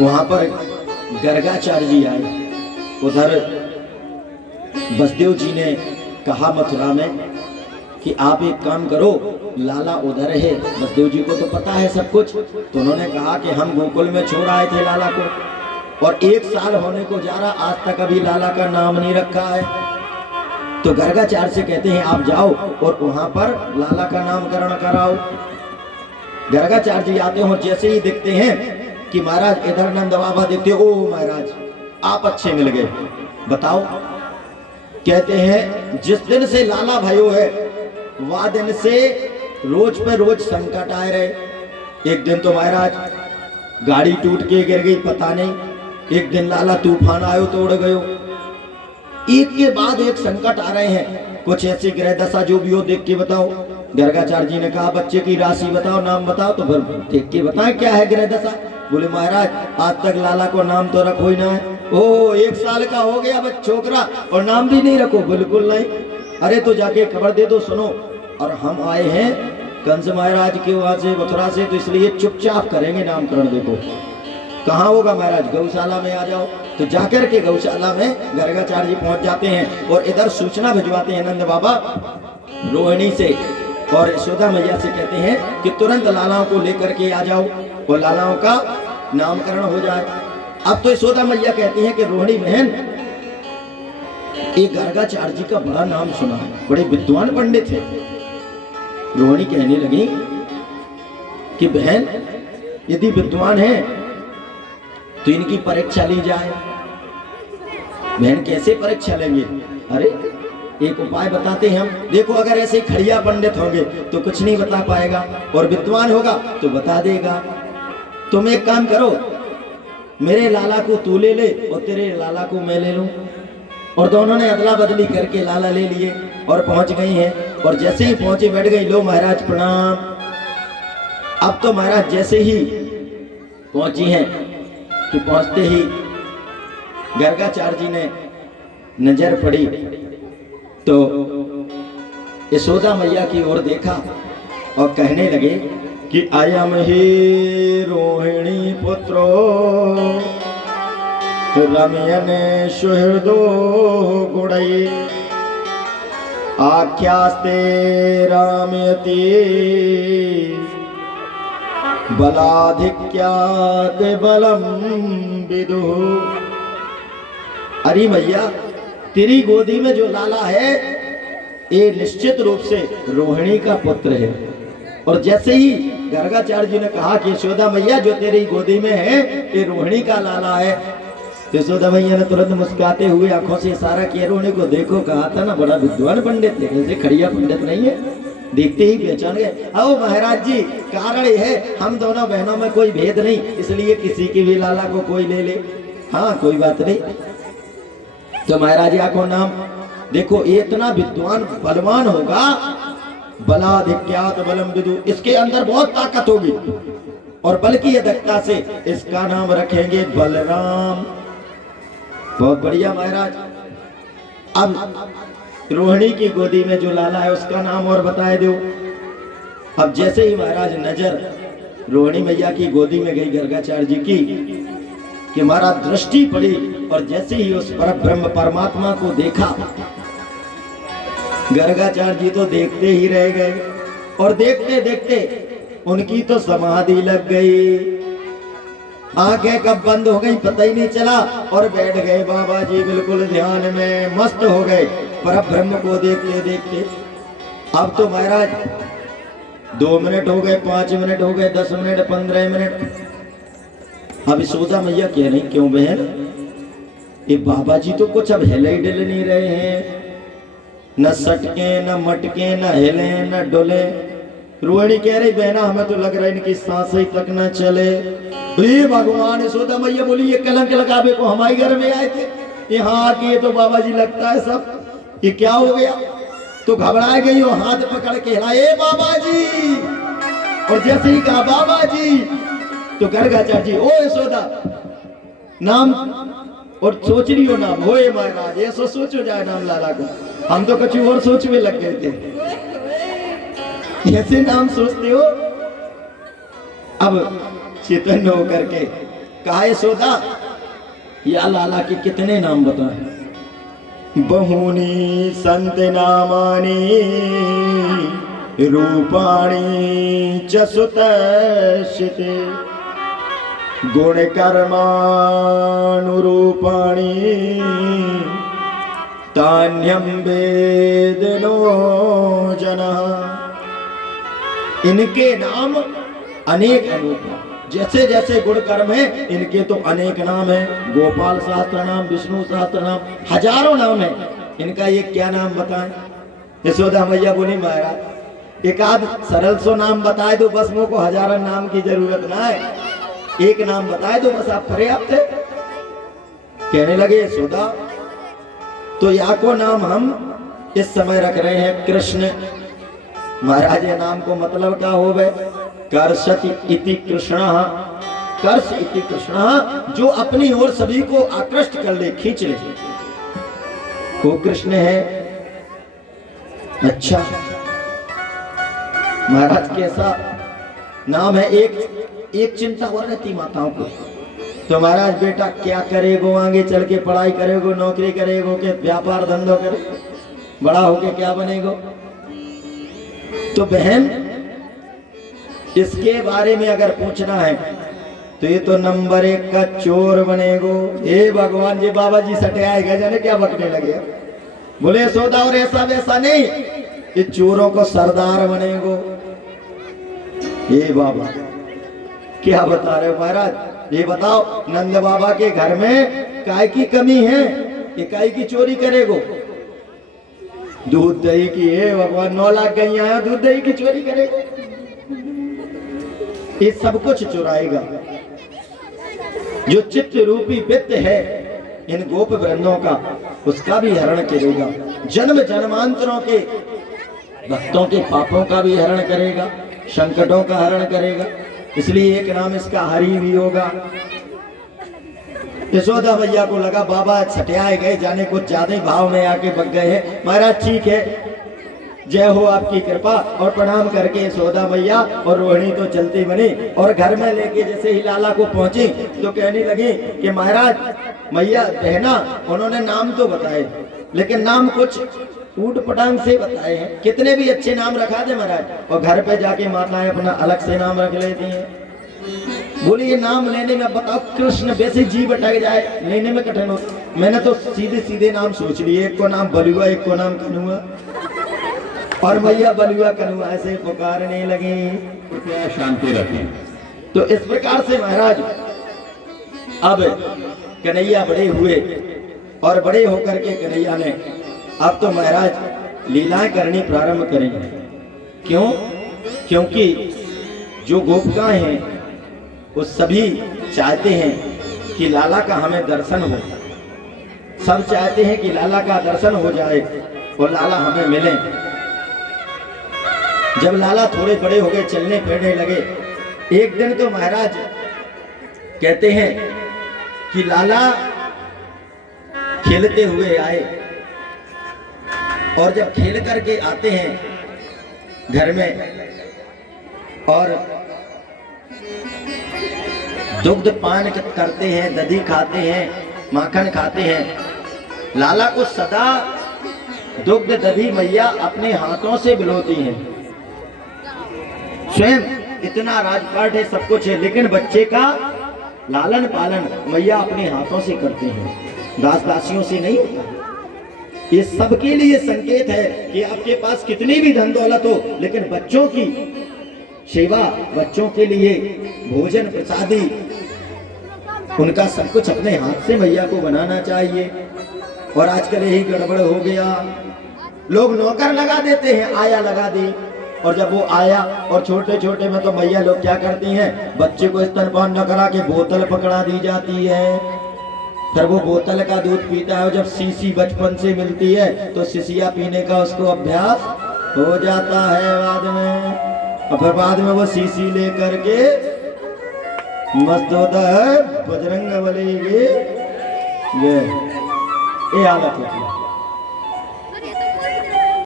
वहां पर गर्गाचार्य जी आए। उधर बसदेव जी ने कहा मथुरा में कि आप एक काम करो, लाला उधर है। बसदेव जी को तो पता है सब कुछ, तो उन्होंने कहा कि हम गोकुल में छोड़ आए थे लाला को, और 1 साल होने को जा रहा, आज तक अभी लाला का नाम नहीं रखा है। तो गर्गाचार्य से कहते हैं आप जाओ और वहां पर लाला का नामकरण कराओ। गर्गाचार्य जी आते हो, जैसे ही देखते हैं कि महाराज इधर नंद बाबा देखते, ओ महाराज आप अच्छे मिल गए, बताओ। कहते हैं जिस दिन से लाला भयो है वह दिन से रोज पे रोज संकट आए रहे। एक दिन तो महाराज गाड़ी टूट के गिर गई, पता नहीं। एक दिन लाला तूफान आयो तो उड़ गयो। एक के बाद एक संकट आ रहे हैं। कुछ ऐसी ग्रह दशा जो भी हो देख के बताओ। गर्गाचार्य जी ने कहा बच्चे की राशि बताओ, नाम बताओ। तो फिर देख के बताएं क्या है ग्रह दशा। बोले महाराज आज तक लाला को नाम तो रखो ही ना है। ओ 1 साल का हो गया बस छोकरा और नाम भी नहीं रखो, बिल्कुल नहीं। अरे तो जाके खबर दे दो, सुनो। और हम आए हैं कंस महाराज के वहां से, मथुरा से, तो इसलिए चुपचाप करेंगे नामकरण। देखो कहाँ होगा महाराज, गौशाला में आ जाओ। तो जाकर के गौशाला में गर्गाचार्य जी पहुंच जाते हैं और इधर सूचना भिजवाते हैं नंद बाबा रोहिणी से, और यशोदा मैया से कहते हैं कि तुरंत लालाओं को लेकर के आ जाओ और लालाओं का नामकरण हो जाए। अब तो यशोदा मैया कहती हैं कि रोहिणी बहन, एक गर्गाचार्य जी का बड़ा नाम सुना है, बड़े विद्वान पंडित थे। रोहिणी कहने लगी कि बहन यदि विद्वान है तो इनकी परीक्षा ली जाए। बहन कैसे परीक्षा लेंगे? अरे एक उपाय बताते हैं हम। देखो अगर ऐसे खड़िया पंडित होंगे तो कुछ नहीं बता पाएगा, और विद्वान होगा तो बता देगा। तुम एक काम करो, मेरे लाला को तू ले ले और तेरे लाला को मैं ले लूं। और दोनों ने अदला बदली करके लाला ले लिए और पहुंच गई हैं। और जैसे ही पहुंचे बैठ गई, लो महाराज प्रणाम। अब तो महाराज जैसे ही पहुंची हैं कि पहुंचते ही गर्गाचार्य जी ने नजर पड़ी तो यशोदा मैया की ओर देखा और कहने लगे कि अयम ही रोहिणी पुत्रो रमयन सुहृदो गुणै आख्यास्ते रामयति बलाधिक्यात् बलम विदुः। अरे मैया तेरी गोदी में जो लाला है ये निश्चित रूप से रोहिणी का पुत्र है। और जैसे ही गर्गाचार्य जी ने कहा कि यशोदा मैया जो तेरी गोदी में है ये रोहिणी का लाला है, तो यशोदा मैया ने तुरंत मुस्कुराते हुए आंखों से इशारा किया, रोहिणी को देखो, कहा था ना बड़ा विद्वान पंडित है, ऐसे खड़िया पंडित नहीं है। देखते ही पहचान गए। आओ महाराज जी कारण है हम दोनों बहनों में कोई भेद नहीं, इसलिए किसी की भी लाला को कोई ले ले। हाँ कोई बात नहीं। तो महाराज या को नाम देखो, ये इतना विद्वान बलवान होगा, बलाधिक्यात बलम विदु, इसके अंदर बहुत ताकत होगी और बल की अधिकता से इसका नाम रखेंगे बलराम। बहुत बढ़िया महाराज। अब रोहिणी की गोदी में जो लाला है उसका नाम और बताए दो। अब जैसे ही महाराज नजर रोहिणी मैया की गोदी में गई गर्गाचार्य जी की, कि महाराज दृष्टि पड़ी और जैसे ही उस परब्रह्म परमात्मा को देखा, गर्गाचार्य जी तो देखते ही रह गए। और देखते देखते उनकी तो समाधि लग गई, आंखें कब बंद हो गई पता ही नहीं चला, और बैठ गए बाबा जी बिल्कुल ध्यान में मस्त हो गए परब्रह्म को देखते देखते। अब तो महाराज 2 मिनट हो गए, 5 मिनट हो गए, 10 मिनट, 15 मिनट। अब यशोदा मैया कह रही क्यों बहन, ये बाबा जी तो कुछ अब हिले ही डले नहीं रहे हैं, न सटके न मटके न हिले न डोले। रोहिणी कह रही बहना हमें तो लग रहा है इनकी सांसें तक न चले। भगवान, यशोदा मैया बोली ये कलंक लगावे को हमारे घर में आए थे, यहाँ आके ये तो बाबा जी लगता है सब, ये क्या हो गया। तो घबरा गई और हाथ पकड़ के हिलाए बाबा जी, और जैसे ही कहा बाबा जी तो गर्गाचार्य जी ओ यशोदा नाम, और सोच रही हो नाम होए महाराज, ऐसा सोचो जाए नाम लाला को। हम तो कुछ और सोच में लग गए थे, ऐसे नाम सोचते हो। अब चेतन होकर के कहा यशोदा या लाला के कितने नाम बताएं? बहुनी संत नामानी रूपाणी च सुतशिते गुण कर्मानुरूपाणी तान्यम वेदनो जनः। इनके नाम अनेक अनेक हैं, जैसे जैसे गुण कर्म है इनके तो अनेक नाम है। गोपाल सहस्त्र नाम, विष्णु सहस्त्र नाम, हजारों नाम है इनका। ये क्या नाम बताएं? यशोदा मैया बोली महाराज एक आध सरल सो नाम बताए दो, बस मुझको हजारों नाम की जरूरत ना है, एक नाम बताए दो बस, आप पर्याप्त है। कहने लगे यशोदा तो या को नाम हम इस समय रख रहे हैं कृष्ण। महाराज ये नाम को मतलब क्या हो गए? कर्षति इति कृष्ण, कर्ष इति कृष्ण, जो अपनी ओर सभी को आकृष्ट कर ले, खींच ले, वो कृष्ण है। अच्छा महाराज कैसा नाम है? एक चिंता और रहती माताओं को, तो महाराज बेटा क्या करेगो, आगे चल के पढ़ाई करेगो, नौकरी करेगो के व्यापार धंधो करे, बड़ा होके क्या बनेगो? तो बहन इसके बारे में अगर पूछना है तो ये तो नंबर 1 का चोर बनेगो। हे भगवान जी, बाबा जी सटे आएगा जाने क्या बकने लगे। बोले सोदा और ऐसा वैसा नहीं, ये चोरों को सरदार बनेगो। हे बाबा क्या बता रहे हो महाराज? ये बताओ नंद बाबा के घर में काय की कमी है, ये काय की चोरी करेगो? दूध दही की है भगवान, 9 लाख गैया है, दूध दही की चोरी करेगो? ये सब कुछ चुराएगा। जो चित्त रूपी वित्त है इन गोप वृंदों का, उसका भी हरण करेगा। जन्म जन्मांतरों के भक्तों के पापों का भी हरण करेगा, संकटों का हरण करेगा। इसलिए एक नाम इसका हरि भी होगा। यशोदा मैया को लगा बाबा छटियाए गए, जाने कुछ ज्यादा ही भाव में आके बग गए हैं। महाराज ठीक है, जय हो आपकी कृपा, और प्रणाम करके यशोदा मैया और रोहिणी तो चलती बनी और घर में लेके जैसे ही लाला को पहुंची तो कहने लगी कि महाराज मैया बहना, उन्होंने नाम तो बताए लेकिन नाम कुछ ऊट पटांग से बताए हैं। कितने भी अच्छे नाम रखा दे महाराज, और घर पे जाके माताएं अपना अलग से नाम रख लेती हैं। बोली ये नाम लेने में बताओ कृष्ण वैसे जीव अटक जाए, लेने में कठिन हो। मैंने तो सीधे सीधे नाम सोच लिए, एक को नाम बलुआ, एक को नाम कनुआ, और मैया बलुआ कनुआ ऐसे पुकारने लगे। कृपया शांति रखें। तो इस प्रकार से महाराज अब कन्हैया बड़े हुए, और बड़े होकर के कन्हैया ने अब तो महाराज लीलाएं करनी प्रारंभ करेंगे। क्यों? क्योंकि जो गोपिकाएं हैं वो सभी चाहते हैं कि लाला का हमें दर्शन हो। सब चाहते हैं कि लाला का दर्शन हो जाए और लाला हमें मिले। जब लाला थोड़े बड़े हो गए, चलने फिरने लगे, एक दिन तो महाराज कहते हैं कि लाला खेलते हुए आए, और जब खेल करके आते हैं घर में और दुग्ध पान करते हैं, दही खाते हैं, माखन खाते हैं। लाला को सदा दुग्ध दही मैया अपने हाथों से बिलोती हैं। स्वयं इतना राजपाट है, सब कुछ है, लेकिन बच्चे का लालन पालन मैया अपने हाथों से करते हैं, दास दासियों से नहीं होता। ये सबके लिए संकेत है कि आपके पास कितनी भी धन दौलत हो, लेकिन बच्चों की सेवा, बच्चों के लिए भोजन प्रसादी, उनका सब कुछ अपने हाथ से मैया को बनाना चाहिए। और आजकल यही गड़बड़ हो गया, लोग नौकर लगा देते हैं, आया लगा दी, और जब वो आया और छोटे छोटे में तो मैया लोग क्या करती हैं, बच्चे को स्तनपान न करा के बोतल पकड़ा दी जाती है, फिर वो बोतल का दूध पीता है। जब सीसी बचपन से मिलती है तो सिसिया पीने का उसको अभ्यास हो जाता है बाद में, और फिर बाद में वो सीसी ले करके मस्त होता है, बजरंग बली की ये हालत होती है।